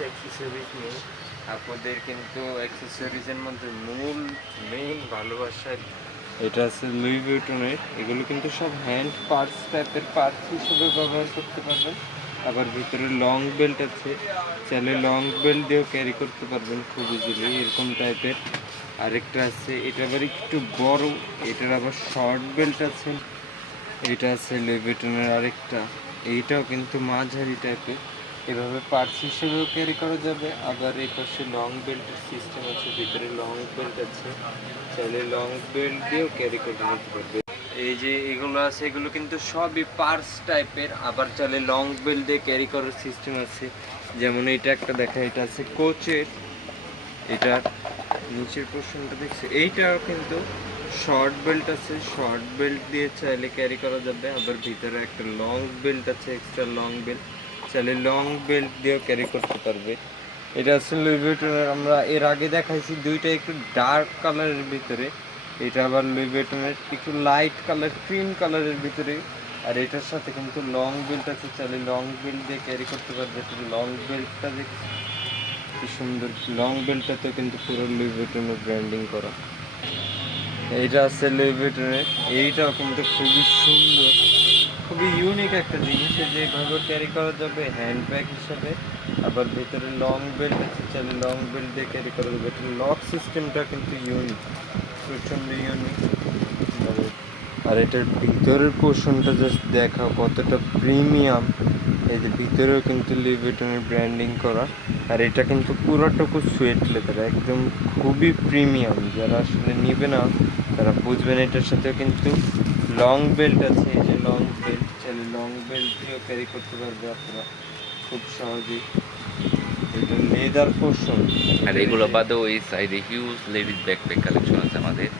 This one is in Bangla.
অ্যাক্সেসরিজ নেই আপনাদের, কিন্তু অ্যাক্সেসরিজের মধ্যে মেইন ভালোবাসা এটা আছে লুই ভিউটনের। এগুলো কিন্তু সব হ্যান্ড পার্টস টাইপের পার্টস হিসেবে ব্যবহার করতে পারবেন। আবার ভিতরে লং বেল্ট আছে, চাইলে লং বেল্ট দিয়েও ক্যারি করতে পারবেন খুব ইজিলি, এরকম টাইপের। আরেকটা আছে, এটা আবার একটু বড়, এটার আবার শর্ট বেল্ট আছে। এটা আছে লুই ভিউটনের আরেকটা, এইটাও কিন্তু মাঝারি টাইপের, এভাবে পার্টস হিসেবেও ক্যারি করা যাবে। আবার এই পাশে লং বেল্টের সিস্টেম আছে, ভিতরে লং বেল্ট আছে, চাইলে লং বেল্ট দিয়েও ক্যারি করতে যেতে পারবে। এই যে এগুলো আছে, এগুলো কিন্তু সবই পার্স টাইপের, আবার চাইলে লং বেল্ট দিয়ে ক্যারি করার সিস্টেম আছে। যেমন এটা একটা দেখা, এটা আছে কোচের, এটার নিচের পোর্শনটা দেখছে, এইটাও কিন্তু শর্ট বেল্ট আছে, শর্ট বেল্ট দিয়ে চাইলে ক্যারি করা যাবে। আবার ভিতরে একটা লং বেল্ট আছে, এক্সট্রা লং বেল্ট, চাইলে লং বেল্ট দিয়েও ক্যারি করতে পারবে। এটা আছে লুই ভিউটনের, আমরা এর আগে দেখাইছি দুইটা একটু ডার্ক কালারের ভিতরে, এটা আবার লুই ভিউটনের একটু লাইট কালার ক্রিম কালারের ভিতরে। আর এটার সাথে কিন্তু লং বেল্ট আছে, চাইলে লং বেল্ট দিয়ে ক্যারি করতে পারবে। লং বেল্টটা দেখছি কি সুন্দর, লং বেল্টটাতে কিন্তু পুরো লুই ভিউটনের ব্র্যান্ডিং করা। এইটা আছে লুই ভিউটনের, এইটাও কিন্তু খুবই সুন্দর, খুবই ইউনিক একটা জিনিস, যেভাবে ক্যারি করা যাবে হ্যান্ড ব্যাগ হিসাবে। আবার ভিতরে লং বেল্ট আছে, চাইলে লং বেল্ট দিয়ে ক্যারি করা যাবে। এটা লক সিস্টেমটা কিন্তু ইউনিক, প্রচণ্ড ইউনিক। আর এটার ভিতরের পোর্শনটা জাস্ট দেখা কতটা প্রিমিয়াম। এই যে ভিতরেও কিন্তু লুই ভিউটনের ব্র্যান্ডিং করা। আর এটা কিন্তু পুরোটুকু সুয়েট লেদার, একদম খুবই প্রিমিয়াম। যারা আসলে নিবে না তারা বুঝবেন। এটার সাথেও কিন্তু লং বেল্ট আছে, এই যে লং বেল্ট, চাইলে লং বেল্ট দিয়েও ক্যারি করতে পারবে আপনারা খুব সহজেই। এটা লেদার পোর্শন। আর এগুলো বাদেও এই সাইডে হিউজ লেভিস ব্যাকপ্যাক কালেকশন আছে আমাদের।